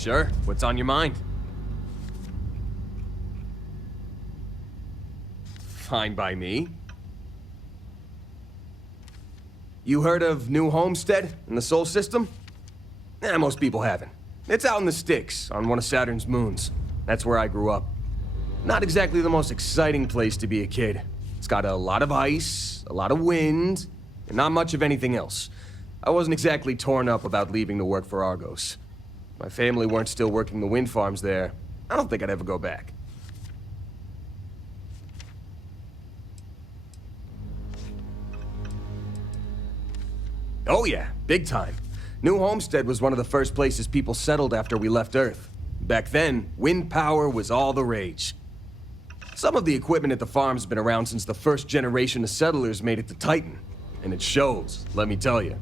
Sure, what's on your mind? Fine by me. You heard of New Homestead in the Sol System? Most people haven't. It's out in the sticks, on one of Saturn's moons. That's where I grew up. Not exactly the most exciting place to be a kid. It's got a lot of ice, a lot of wind, and not much of anything else. I wasn't exactly torn up about leaving to work for Argos. My family weren't still working the wind farms there. I don't think I'd ever go back. Oh yeah, big time. New Homestead was one of the first places people settled after we left Earth. Back then, wind power was all the rage. Some of the equipment at the farm's been around since the first generation of settlers made it to Titan. And it shows, let me tell you.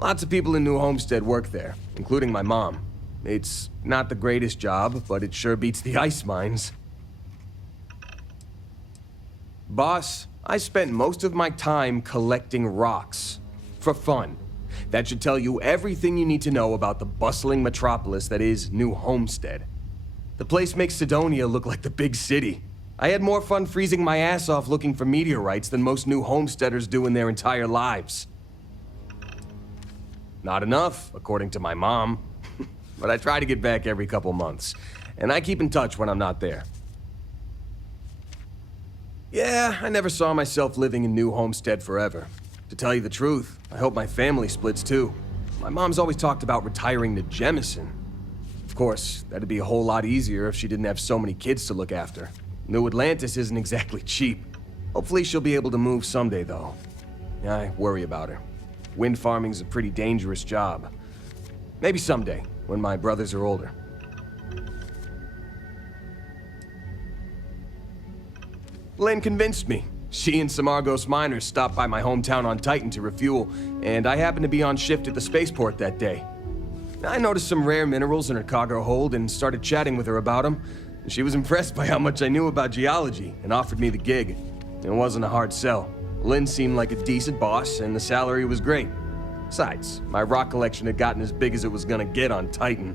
Lots of people in New Homestead work there, including my mom. It's not the greatest job, but it sure beats the ice mines. Boss, I spent most of my time collecting rocks. For fun. That should tell you everything you need to know about the bustling metropolis that is New Homestead. The place makes Cydonia look like the big city. I had more fun freezing my ass off looking for meteorites than most New Homesteaders do in their entire lives. Not enough, according to my mom. But I try to get back every couple months. And I keep in touch when I'm not there. Yeah, I never saw myself living in New Homestead forever. To tell you the truth, I hope my family splits too. My mom's always talked about retiring to Jemison. Of course, that'd be a whole lot easier if she didn't have so many kids to look after. New Atlantis isn't exactly cheap. Hopefully she'll be able to move someday, though. I worry about her. Wind farming's a pretty dangerous job. Maybe someday, when my brothers are older. Lynn convinced me. She and some Argos miners stopped by my hometown on Titan to refuel, and I happened to be on shift at the spaceport that day. I noticed some rare minerals in her cargo hold and started chatting with her about them. She was impressed by how much I knew about geology and offered me the gig. It wasn't a hard sell. Lynn seemed like a decent boss, and the salary was great. Besides, my rock collection had gotten as big as it was gonna get on Titan.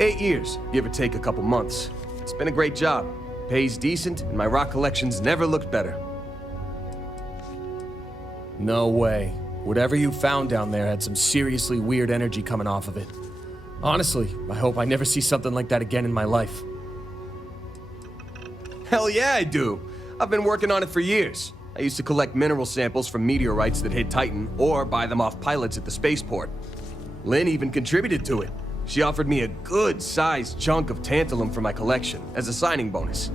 "8 years, give or take a couple months. It's been a great job. Pays decent, and my rock collection's never looked better." No way. Whatever you found down there had some seriously weird energy coming off of it. Honestly, I hope I never see something like that again in my life. Hell yeah, I do. I've been working on it for years. I used to collect mineral samples from meteorites that hit Titan, or buy them off pilots at the spaceport. Lynn even contributed to it. She offered me a good-sized chunk of tantalum for my collection, as a signing bonus.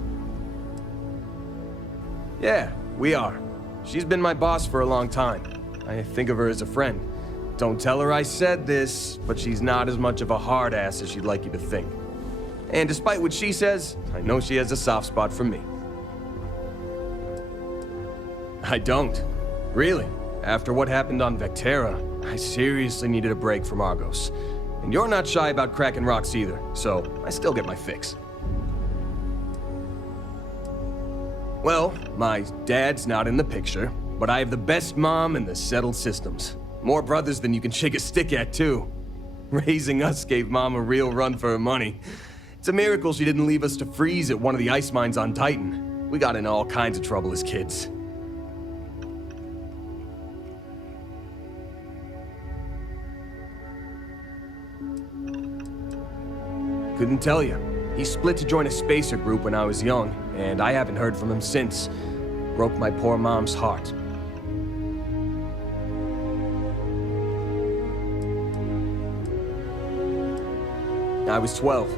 Yeah, we are. She's been my boss for a long time. I think of her as a friend. Don't tell her I said this, but she's not as much of a hard-ass as she'd like you to think. And despite what she says, I know she has a soft spot for me. I don't. Really. After what happened on Vectera, I seriously needed a break from Argos. And you're not shy about cracking rocks either, so I still get my fix. Well, my dad's not in the picture, but I have the best mom in the settled systems. More brothers than you can shake a stick at, too. Raising us gave Mom a real run for her money. It's a miracle she didn't leave us to freeze at one of the ice mines on Titan. We got in all kinds of trouble as kids. Couldn't tell you. He split to join a spacer group when I was young, and I haven't heard from him since. Broke my poor mom's heart. I was 12.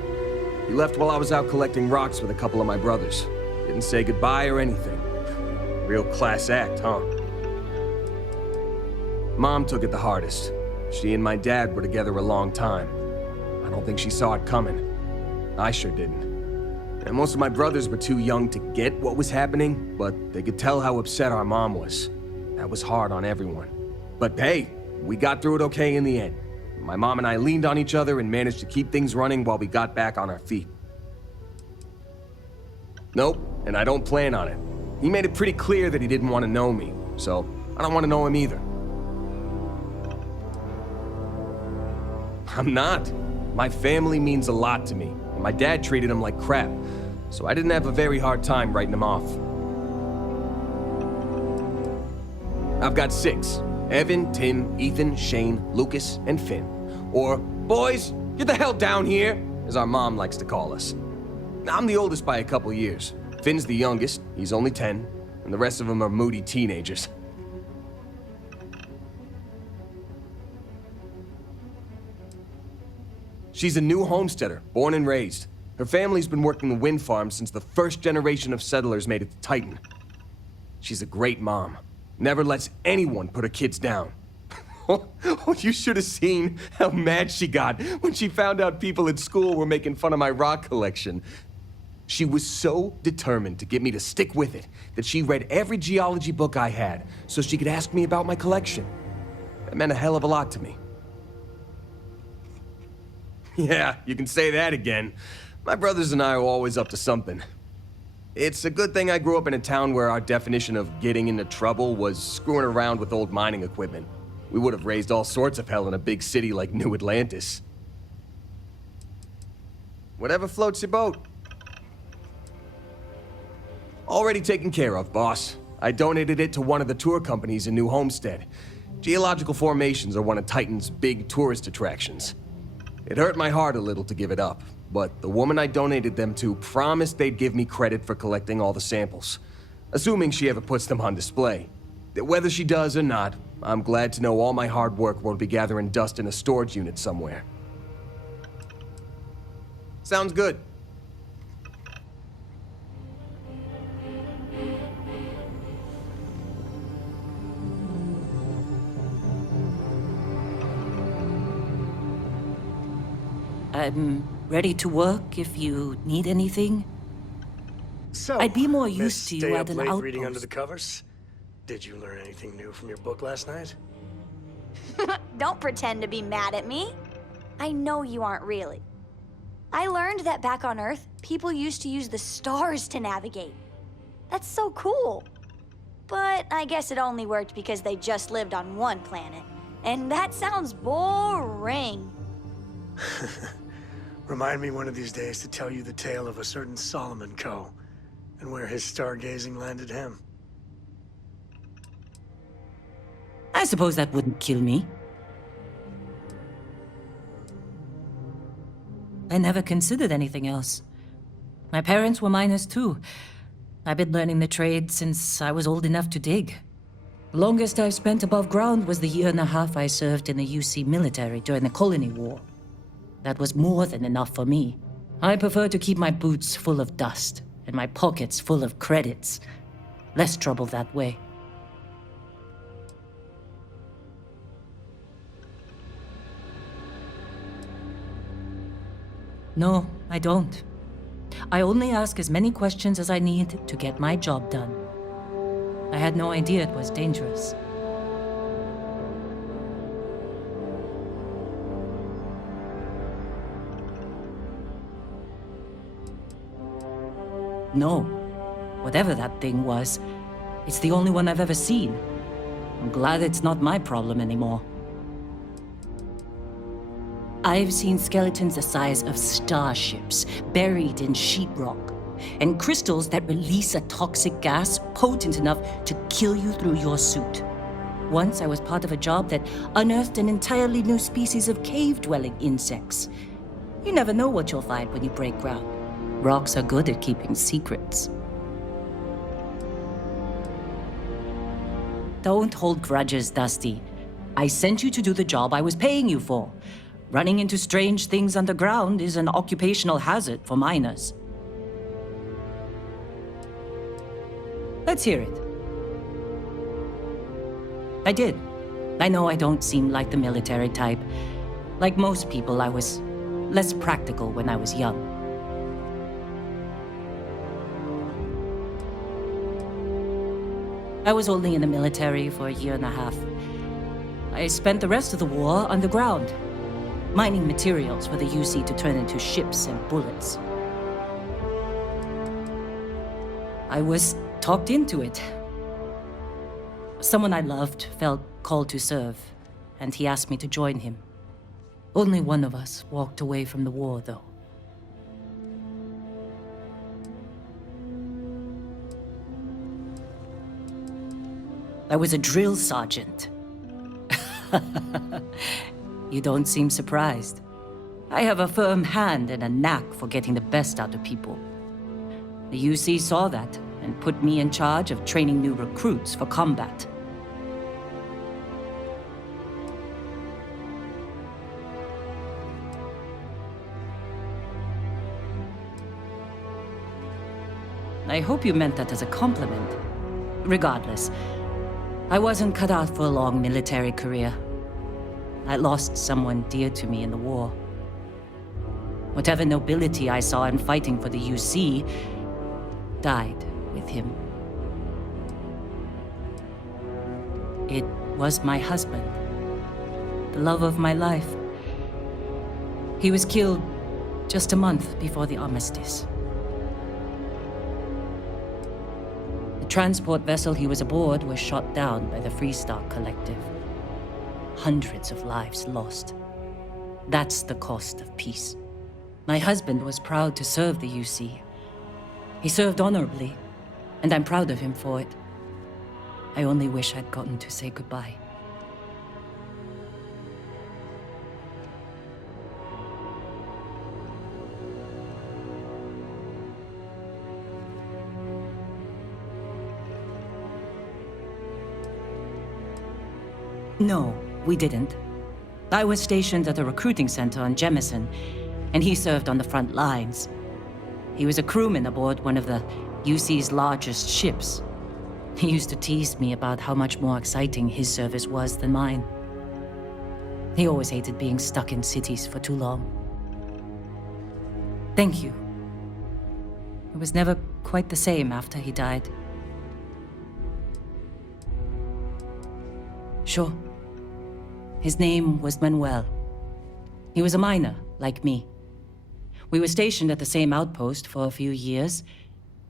He left while I was out collecting rocks with a couple of my brothers. Didn't say goodbye or anything. Real class act, huh? Mom took it the hardest. She and my dad were together a long time. I don't think she saw it coming. I sure didn't. And most of my brothers were too young to get what was happening, but they could tell how upset our mom was. That was hard on everyone. But hey, we got through it okay in the end. My mom and I leaned on each other and managed to keep things running while we got back on our feet. Nope, and I don't plan on it. He made it pretty clear that he didn't want to know me, so I don't want to know him either. I'm not. My family means a lot to me, and my dad treated him like crap, so I didn't have a very hard time writing him off. I've got 6. Evan, Tim, Ethan, Shane, Lucas, and Finn. Or, boys, get the hell down here, as our mom likes to call us. I'm the oldest by a couple years. Finn's the youngest, he's only 10, and the rest of them are moody teenagers. She's a new homesteader, born and raised. Her family's been working the wind farm since the first generation of settlers made it to Titan. She's a great mom. Never lets anyone put her kids down. Oh, you should have seen how mad she got when she found out people at school were making fun of my rock collection. She was so determined to get me to stick with it that she read every geology book I had so she could ask me about my collection. That meant a hell of a lot to me. Yeah, you can say that again. My brothers and I are always up to something. It's a good thing I grew up in a town where our definition of getting into trouble was screwing around with old mining equipment. We would have raised all sorts of hell in a big city like New Atlantis. Whatever floats your boat. Already taken care of, boss. I donated it to one of the tour companies in New Homestead. Geological formations are one of Titan's big tourist attractions. It hurt my heart a little to give it up, but the woman I donated them to promised they'd give me credit for collecting all the samples, assuming she ever puts them on display. Whether she does or not, I'm glad to know all my hard work won't be gathering dust in a storage unit somewhere. Sounds good. I'm ready to work if you need anything. So, I'd be more Miss used to you stay at up an late outpost. reading under the covers? Did you learn anything new from your book last night? Don't pretend to be mad at me. I know you aren't really. I learned that back on Earth, people used to use the stars to navigate. That's so cool. But I guess it only worked because they just lived on one planet. And that sounds boring. Remind me one of these days to tell you the tale of a certain Solomon Coe, and where his stargazing landed him. I suppose that wouldn't kill me. I never considered anything else. My parents were miners too. I've been learning the trade since I was old enough to dig. The longest I've spent above ground was the year and a half I served in the UC military during the Colony War. That was more than enough for me. I prefer to keep my boots full of dust and my pockets full of credits. Less trouble that way. No, I don't. I only ask as many questions as I need to get my job done. I had no idea it was dangerous. No. Whatever that thing was, it's the only one I've ever seen. I'm glad it's not my problem anymore. I've seen skeletons the size of starships buried in sheetrock, and crystals that release a toxic gas potent enough to kill you through your suit. Once I was part of a job that unearthed an entirely new species of cave-dwelling insects. You never know what you'll find when you break ground. Rocks are good at keeping secrets. Don't hold grudges, Dusty. I sent you to do the job I was paying you for. Running into strange things underground is an occupational hazard for miners. Let's hear it. I did. I know I don't seem like the military type. Like most people, I was less practical when I was young. I was only in the military for a year and a half. I spent the rest of the war underground, mining materials for the UC to turn into ships and bullets. I was talked into it. Someone I loved felt called to serve, and he asked me to join him. Only one of us walked away from the war, though. I was a drill sergeant. You don't seem surprised. I have a firm hand and a knack for getting the best out of people. The UC saw that and put me in charge of training new recruits for combat. I hope you meant that as a compliment. Regardless, I wasn't cut out for a long military career. I lost someone dear to me in the war. Whatever nobility I saw in fighting for the UC died with him. It was my husband, the love of my life. He was killed just a month before the armistice. The transport vessel he was aboard was shot down by the Freestar Collective. Hundreds of lives lost. That's the cost of peace. My husband was proud to serve the UC. He served honorably, and I'm proud of him for it. I only wish I'd gotten to say goodbye. No, we didn't. I was stationed at a recruiting center on Jemison, and he served on the front lines. He was a crewman aboard one of the UC's largest ships. He used to tease me about how much more exciting his service was than mine. He always hated being stuck in cities for too long. Thank you. It was never quite the same after he died. Sure. His name was Manuel. He was a miner, like me. We were stationed at the same outpost for a few years,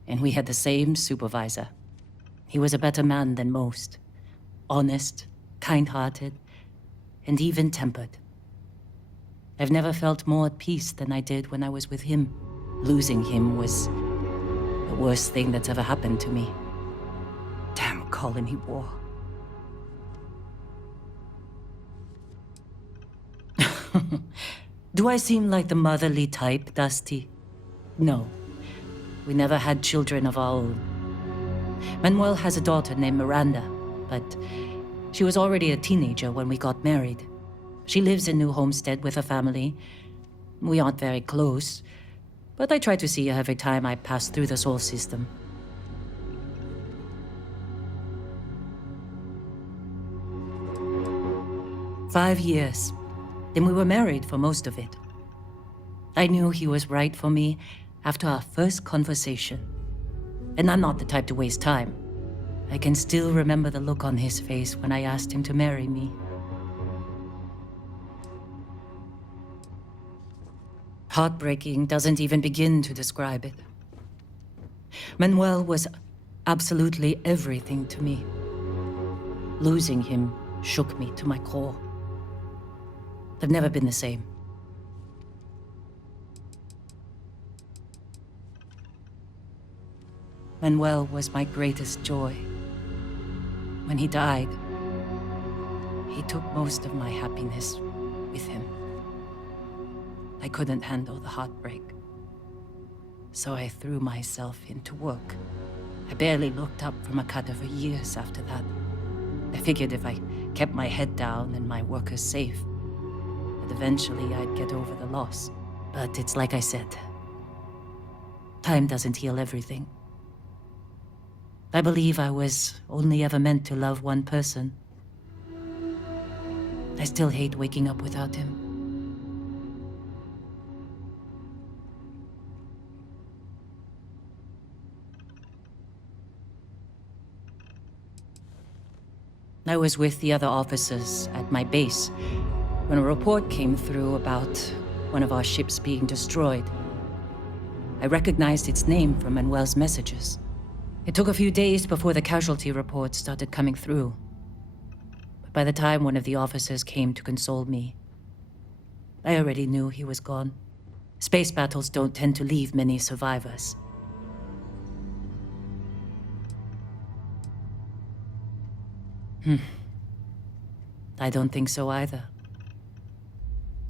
and we had the same supervisor. He was a better man than most. Honest, kind-hearted, and even-tempered. I've never felt more at peace than I did when I was with him. Losing him was the worst thing that's ever happened to me. Damn colony war. Do I seem like the motherly type, Dusty? No. We never had children of our own. Manuel has a daughter named Miranda, but she was already a teenager when we got married. She lives in New Homestead with her family. We aren't very close, but I try to see her every time I pass through the Sol system. "5 years. Then we were married for most of it. I knew he was right for me after our first conversation. And I'm not the type to waste time. I can still remember the look on his face when I asked him to marry me. Heartbreaking doesn't even begin to describe it. Manuel was absolutely everything to me. Losing him shook me to my core. I've never been the same. Manuel was my greatest joy. When he died, he took most of my happiness with him. I couldn't handle the heartbreak, so I threw myself into work. I barely looked up from a cutter for years after that. I figured if I kept my head down and my workers safe, that eventually I'd get over the loss. But it's like I said, time doesn't heal everything. I believe I was only ever meant to love one person. I still hate waking up without him. I was with the other officers at my base when a report came through about one of our ships being destroyed. I recognized its name from Manuel's messages. It took a few days before the casualty reports started coming through. But by the time one of the officers came to console me, I already knew he was gone. Space battles don't tend to leave many survivors. I don't think so either.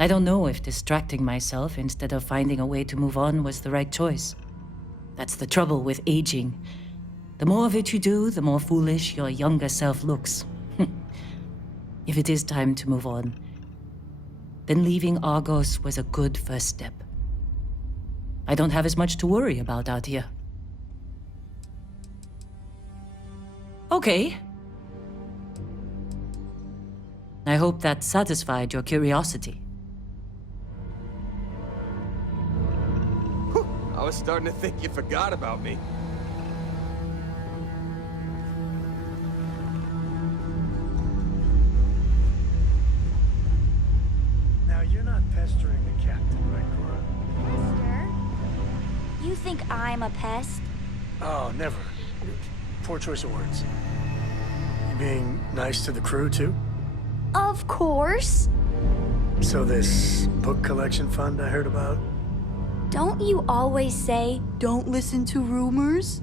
I don't know if distracting myself instead of finding a way to move on was the right choice. That's the trouble with aging. The more of it you do, the more foolish your younger self looks. If it is time to move on, then leaving Argos was a good first step. I don't have as much to worry about out here. Okay. I hope that satisfied your curiosity. I was starting to think you forgot about me. Now, you're not pestering the captain, right, Cora? Mister? You think I'm a pest? Oh, never. Poor choice of words. You being nice to the crew, too? Of course. So this book collection fund I heard about? Don't you always say, don't listen to rumors?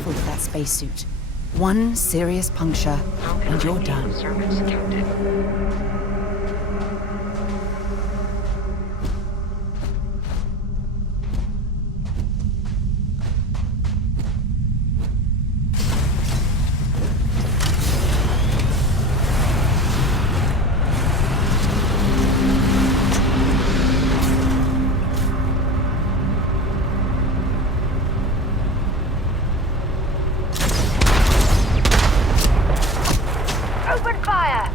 careful with that spacesuit. One serious puncture, and you're done. Service counted. Open fire!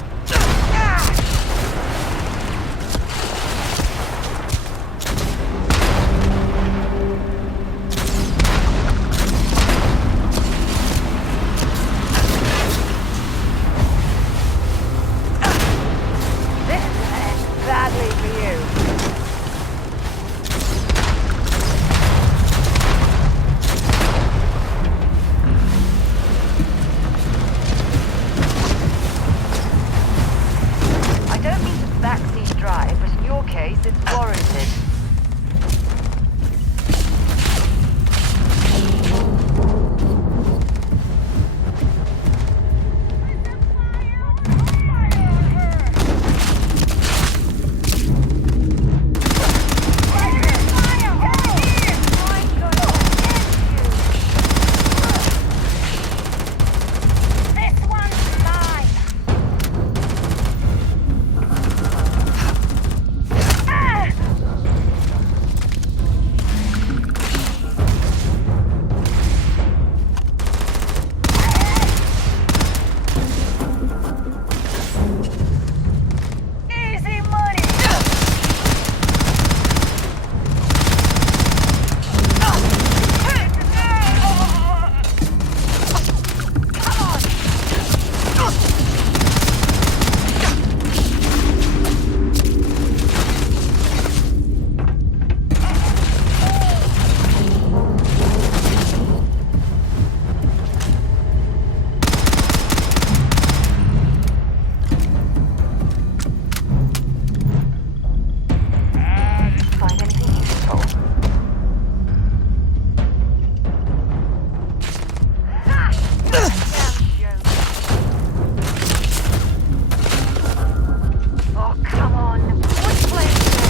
This is gonna end badly for you. I don't mean to backseat drive, but in your case, it's warranted. This one's mine! Easy money! Find anything useful? Oh, come on. Which way is it?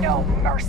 No mercy.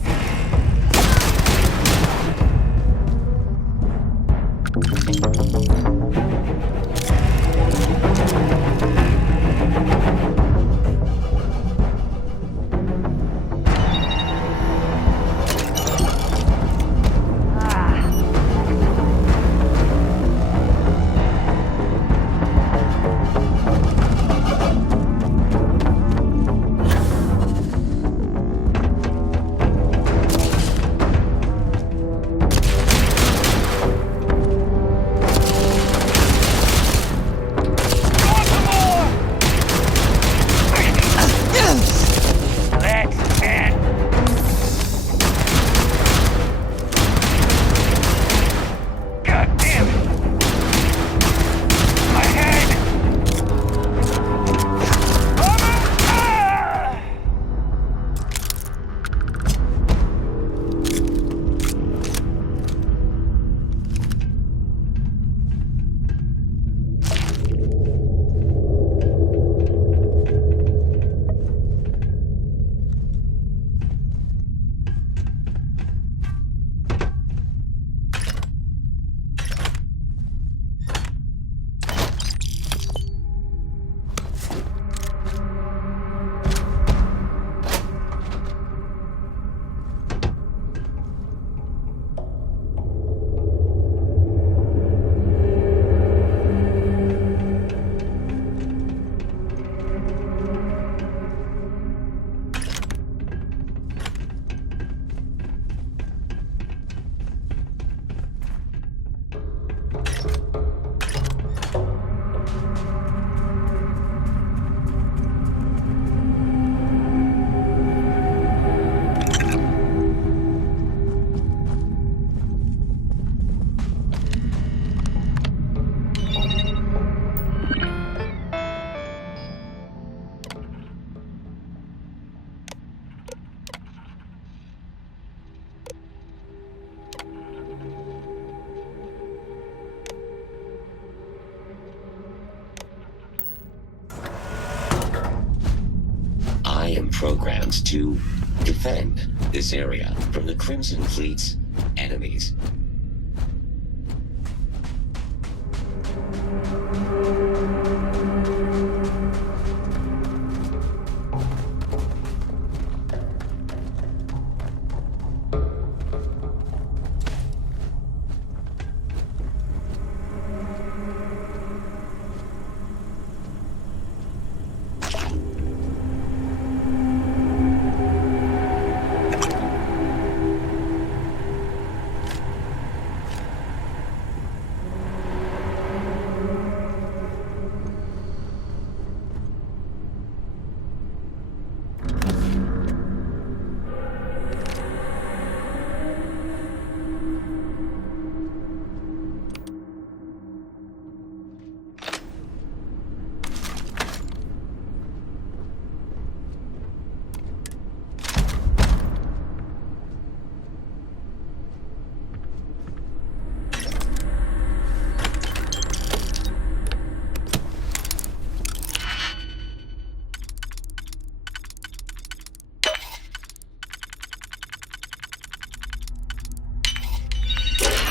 holograms to defend this area from the Crimson Fleet's enemies.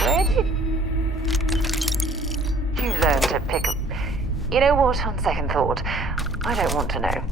Where did you learn to pick up? You know what, on second thought, I don't want to know.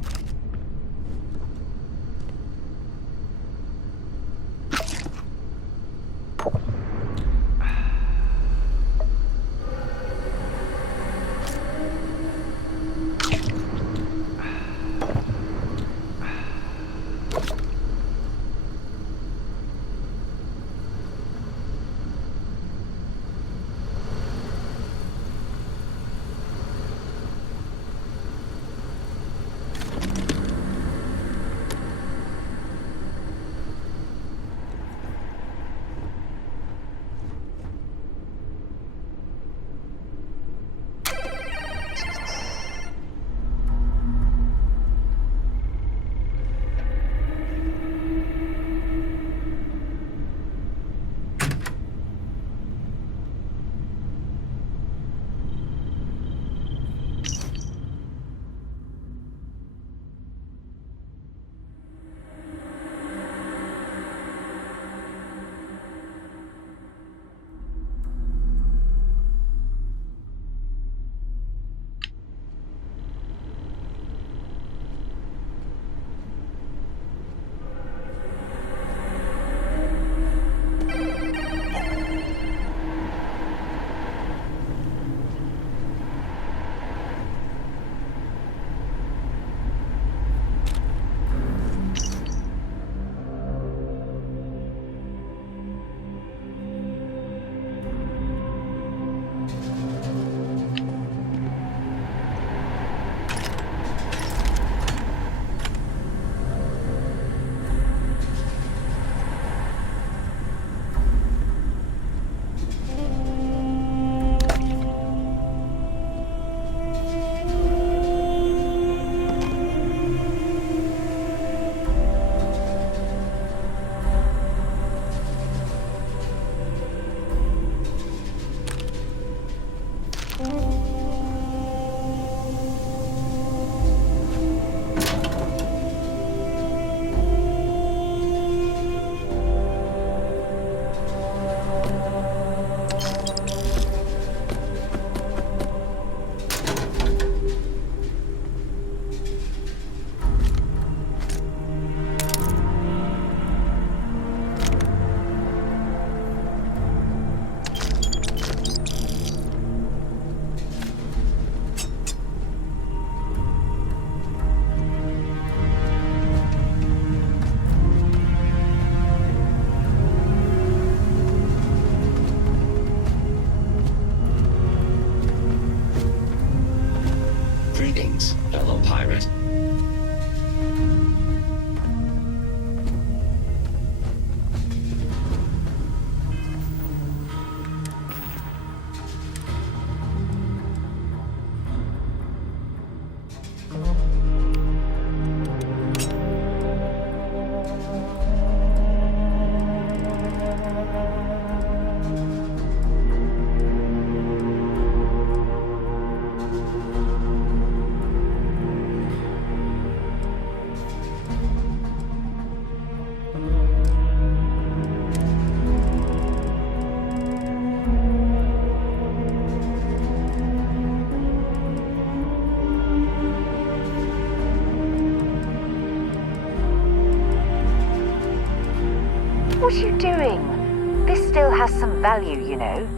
What are you doing? This still has some value, you know.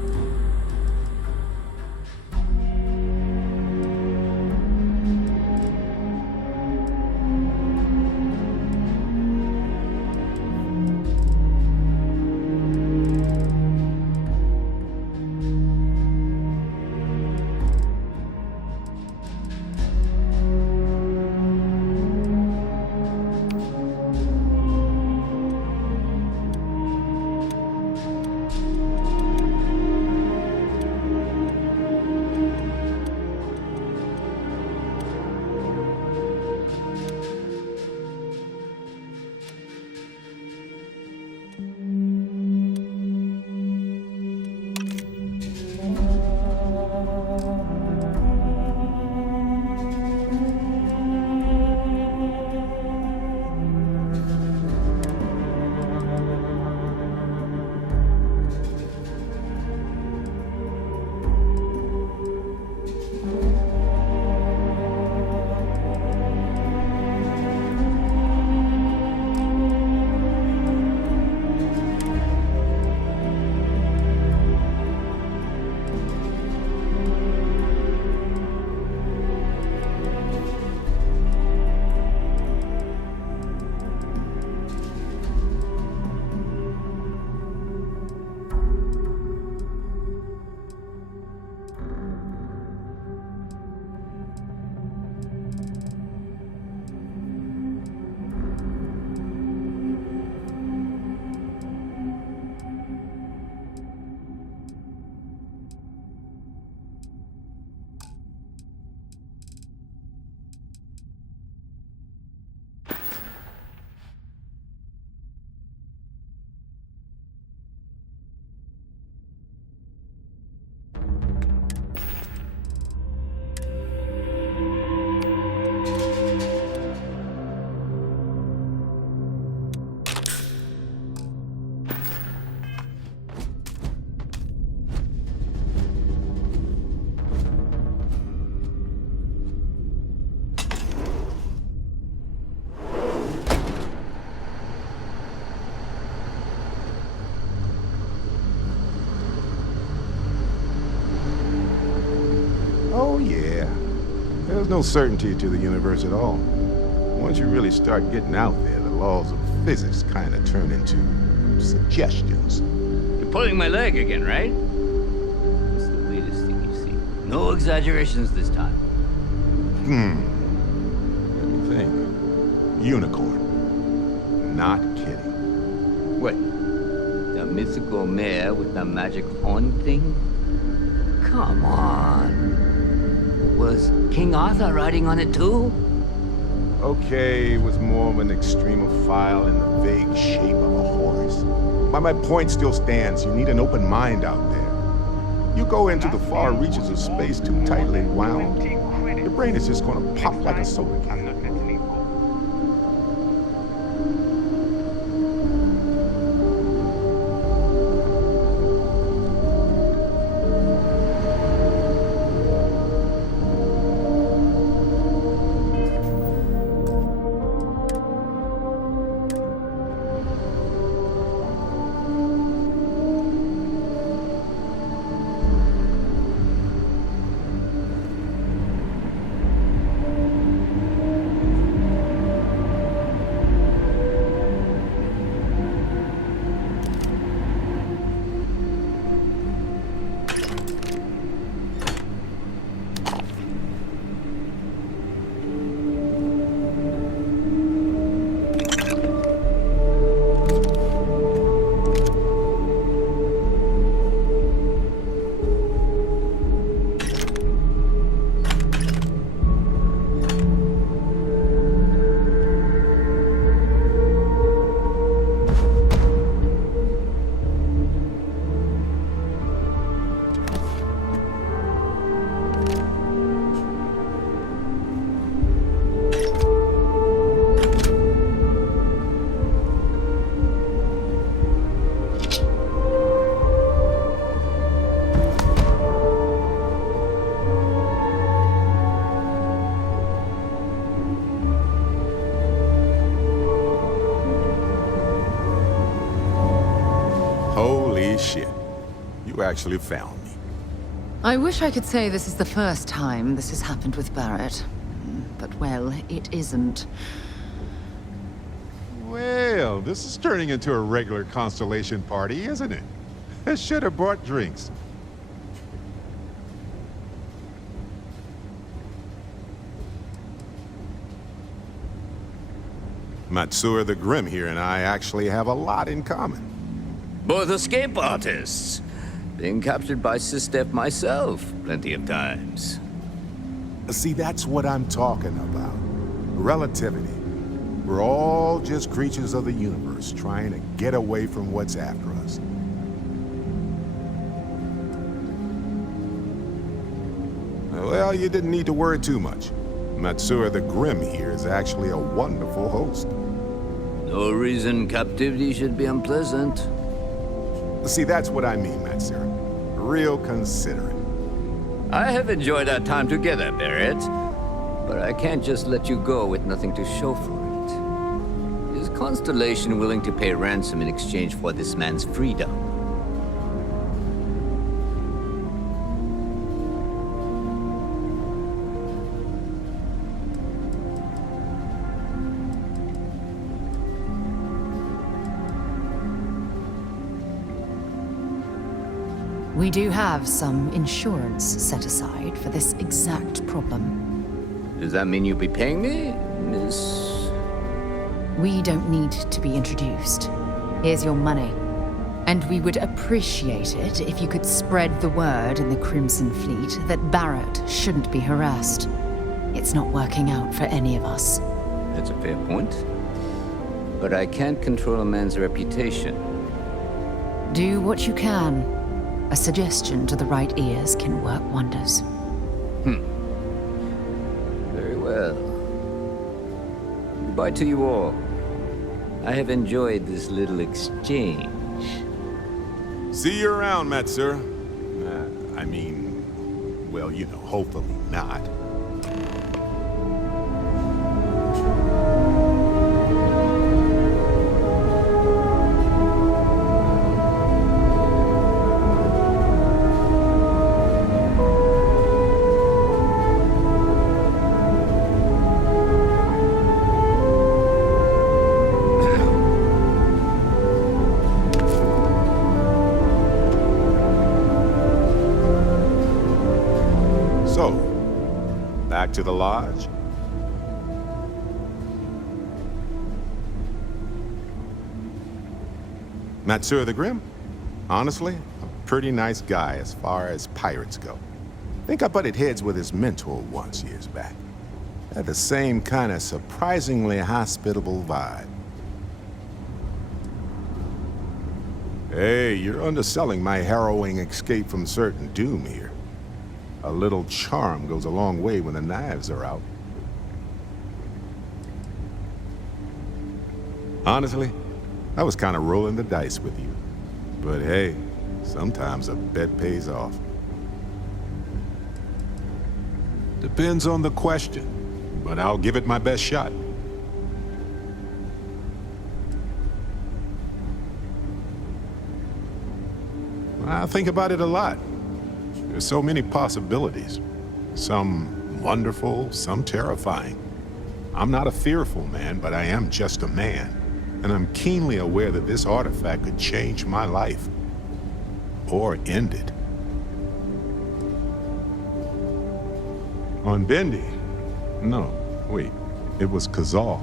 Oh, yeah. There's no certainty to the universe at all. Once you really start getting out there, the laws of physics kind of turn into suggestions. You're pulling my leg again, right? It's the weirdest thing you've seen. No exaggerations this time. Let me think. Unicorn. Not kidding. What? The mythical mare with the magic horn thing? Come on. Was King Arthur riding on it too? Okay, it was more of an extremophile in the vague shape of a horse. But my point still stands. You need an open mind out there. You go into the far reaches of space too tightly wound, your brain is just gonna pop like a soda can. Holy shit. You actually found me. I wish I could say this is the first time this has happened with Barrett. But, well, it isn't. Well, this is turning into a regular Constellation party, isn't it? I should have brought drinks. Matsura the Grim here and I actually have a lot in common. Both escape artists. Being captured by Sistef myself plenty of times. See, that's what I'm talking about. Relativity. We're all just creatures of the universe trying to get away from what's after us. Well, you didn't need to worry too much. Matsura the Grim here is actually a wonderful host. No reason captivity should be unpleasant. See, that's what I mean, Matsura. Real considerate. I have enjoyed our time together, Barrett. But I can't just let you go with nothing to show for it. Is Constellation willing to pay ransom in exchange for this man's freedom? We do have some insurance set aside for this exact problem. Does that mean you'll be paying me, Miss... We don't need to be introduced. Here's your money. And we would appreciate it if you could spread the word in the Crimson Fleet that Barrett shouldn't be harassed. It's not working out for any of us. That's a fair point. But I can't control a man's reputation. Do what you can. A suggestion to the right ears can work wonders. Very well. Goodbye to you all. I have enjoyed this little exchange. See you around, Matsura. I mean, well, you know, hopefully not. Back to the lodge? Matsura the Grim? Honestly, a pretty nice guy as far as pirates go. Think I butted heads with his mentor once years back. Had the same kind of surprisingly hospitable vibe. Hey, you're underselling my harrowing escape from certain doom here. A little charm goes a long way when the knives are out. Honestly, I was kind of rolling the dice with you. But hey, sometimes a bet pays off. Depends on the question, but I'll give it my best shot. I think about it a lot. There's so many possibilities. Some wonderful, some terrifying. I'm not a fearful man, but I am just a man. And I'm keenly aware that this artifact could change my life. Or end it. On Bendy? No, wait. It was Kazal.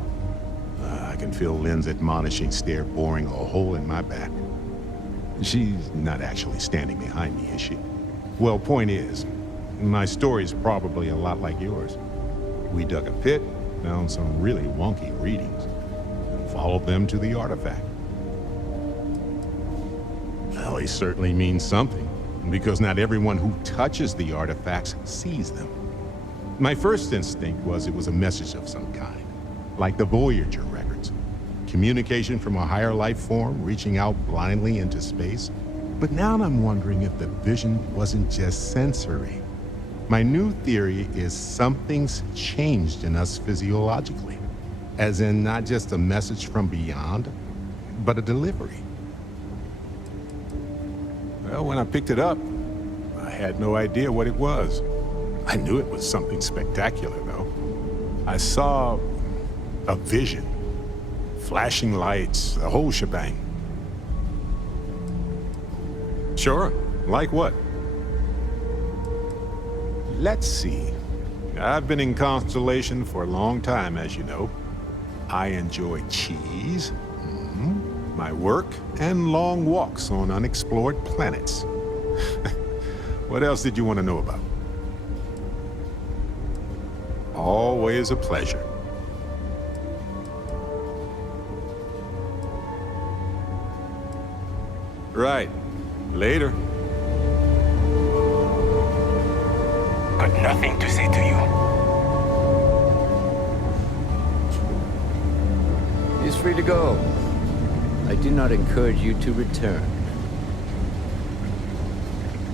I can feel Lynn's admonishing stare boring a hole in my back. She's not actually standing behind me, is she? Well, point is, my story's probably a lot like yours. We dug a pit, found some really wonky readings, and followed them to the artifact. Well, they certainly mean something, because not everyone who touches the artifacts sees them. My first instinct was it was a message of some kind, like the Voyager records. Communication from a higher life form reaching out blindly into space. But now I'm wondering if the vision wasn't just sensory. My new theory is something's changed in us physiologically. As in not just a message from beyond, but a delivery. Well, when I picked it up, I had no idea what it was. I knew it was something spectacular, though. I saw a vision. Flashing lights, the whole shebang. Sure, like what? Let's see. I've been in Constellation for a long time, as you know. I enjoy cheese, my work, and long walks on unexplored planets. What else did you want to know about? Always a pleasure. Right. Later. Got nothing to say to you. He's free to go. I do not encourage you to return.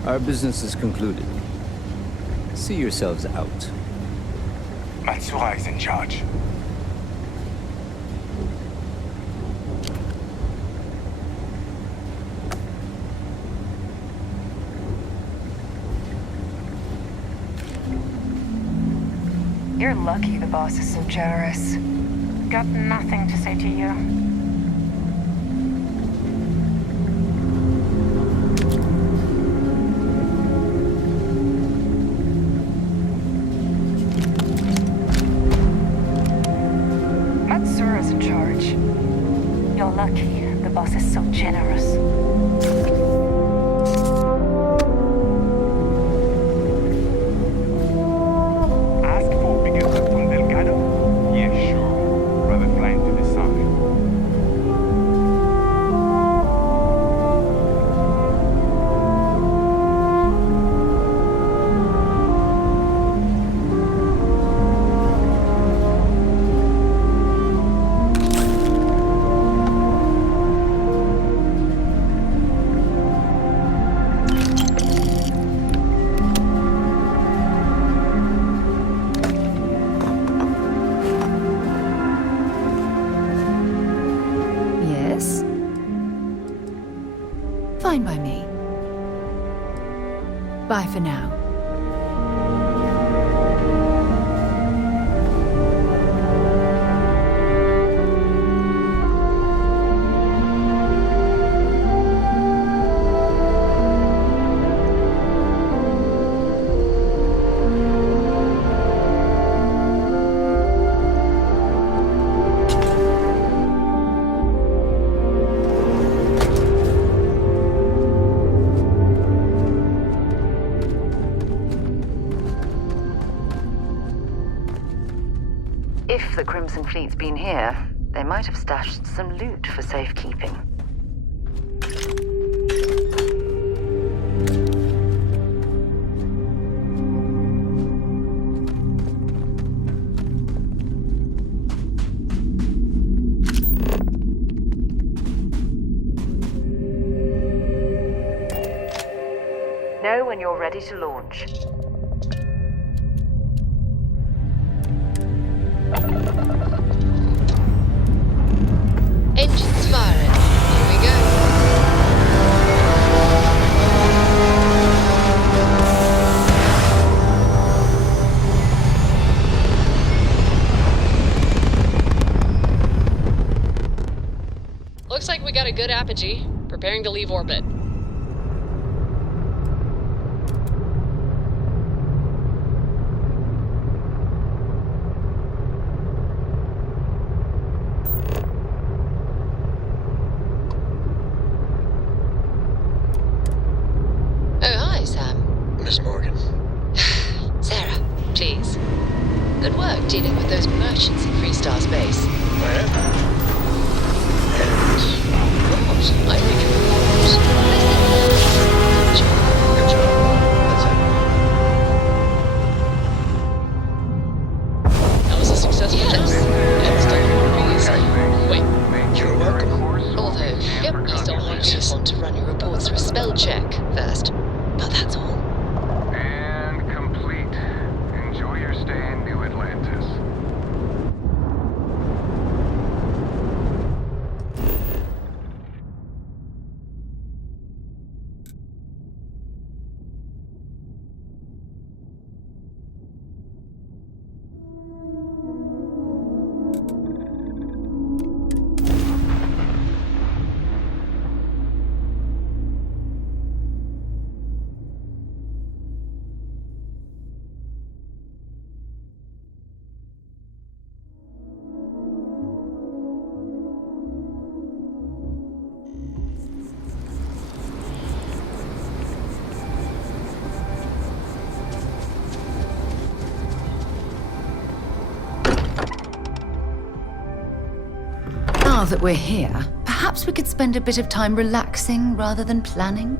Our business is concluded. See yourselves out. Matsura is in charge. You're lucky the boss is so generous. Got nothing to say to you. Matsura's in charge. You're lucky the boss is so generous. Ask for bigger help from Delgado? Yeah, sure. Rather flying to the sun. Yes? Fine by me. Bye for now. If the Crimson Fleet's been here, they might have stashed some loot for safekeeping. Know when you're ready to launch. Engines firing. Here we go. Looks like we got a good apogee. Preparing to leave orbit. Oh, hi, Sam. Miss Morgan. Sarah, please. Good work dealing with those merchants in Freestar Space. I am. What? I think you're Good job. Good job. That's it. That was a successful test. And still previously. Wait. You're welcome. Although, yep, you still might just want to run your reports through a spell check first. But that's all. And complete. Enjoy your stay in New Atlantis. Now that we're here, perhaps we could spend a bit of time relaxing rather than planning?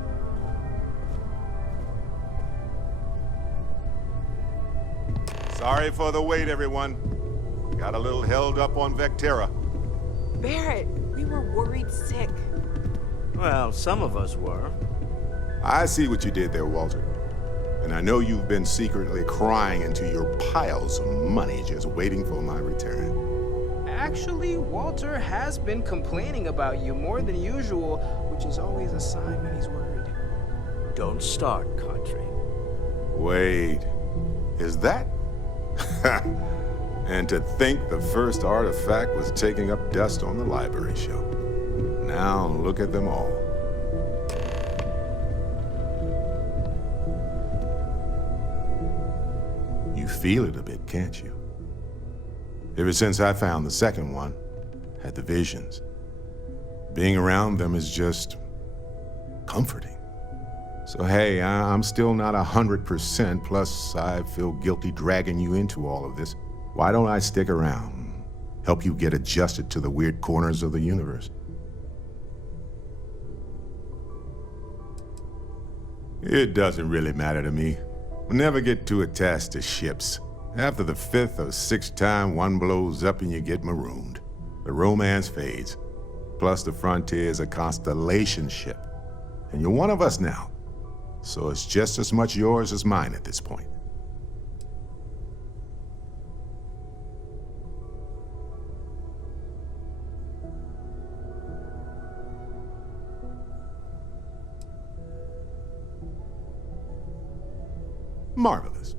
Sorry for the wait, everyone. Got a little held up on Vectera. Barrett, we were worried sick. Well, some of us were. I see what you did there, Walter. And I know you've been secretly crying into your piles of money just waiting for my return. Actually, Walter has been complaining about you more than usual, which is always a sign when he's worried. Don't start, Country. Wait, is that? And to think the first artifact was taking up dust on the library shelf. Now look at them all. You feel it a bit, can't you? Ever since I found the second one, had the visions. Being around them is just comforting. So hey, I'm still not 100%, plus I feel guilty dragging you into all of this. Why don't I stick around, help you get adjusted to the weird corners of the universe? It doesn't really matter to me. We'll never get too attached to ships. After the 5th or 6th time one blows up and you get marooned, the romance fades. Plus the Frontier is a constellation ship. And you're one of us now. So it's just as much yours as mine at this point. Marvelous.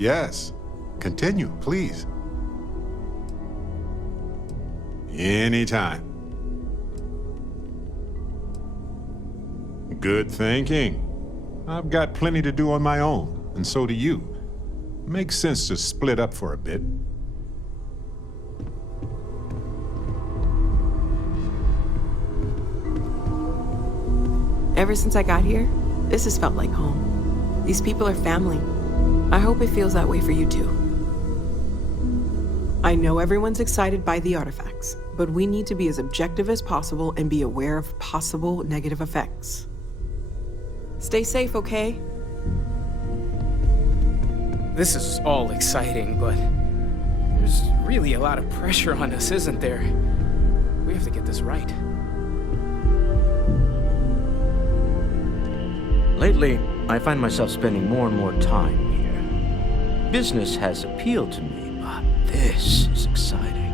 Yes. Continue, please. Anytime. Good thinking. I've got plenty to do on my own, and so do you. Makes sense to split up for a bit. Ever since I got here, this has felt like home. These people are family. I hope it feels that way for you too. I know everyone's excited by the artifacts, but we need to be as objective as possible and be aware of possible negative effects. Stay safe, okay? This is all exciting, but there's really a lot of pressure on us, isn't there? We have to get this right. Lately, I find myself spending more and more time here. Business has appealed to me, but this is exciting.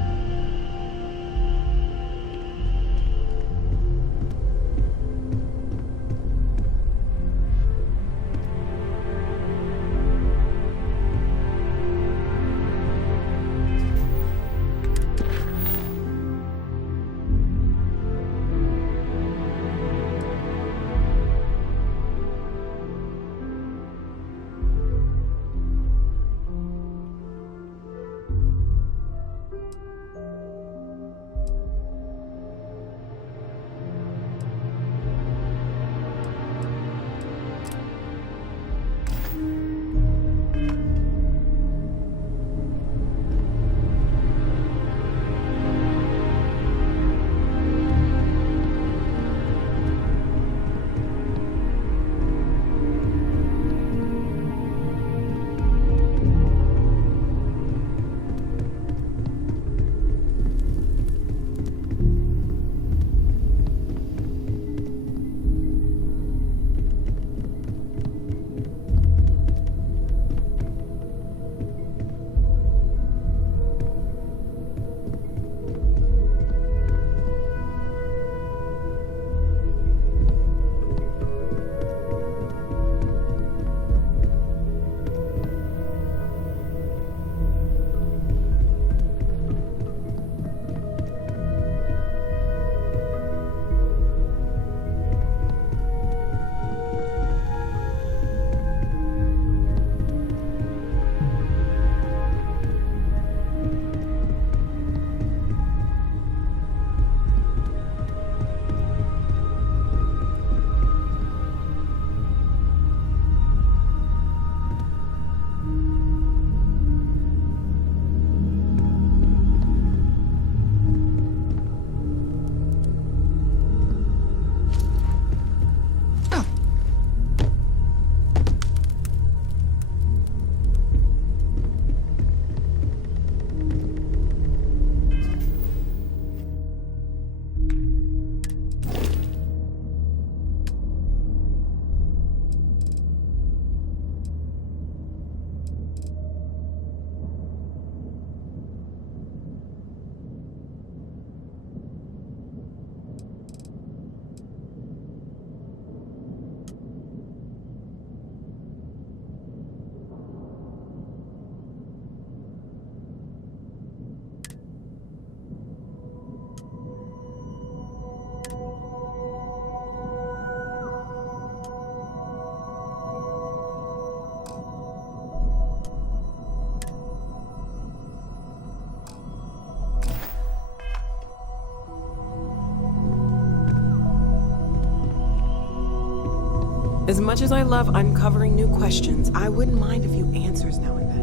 As much as I love uncovering new questions, I wouldn't mind a few answers now and then.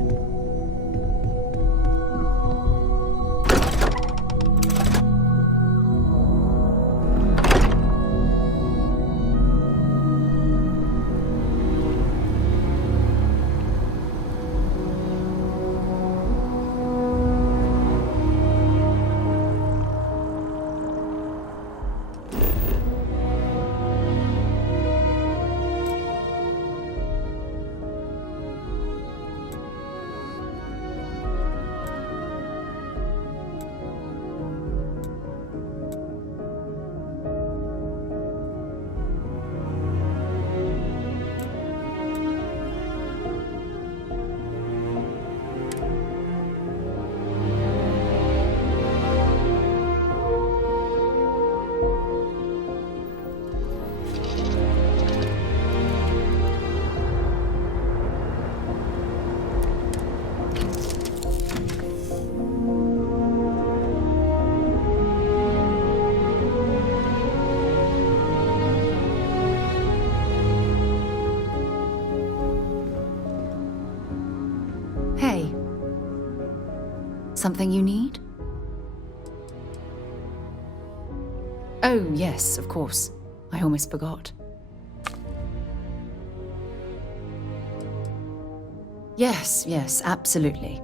Hey. Something you need? Oh, yes, of course. I almost forgot. Yes, absolutely.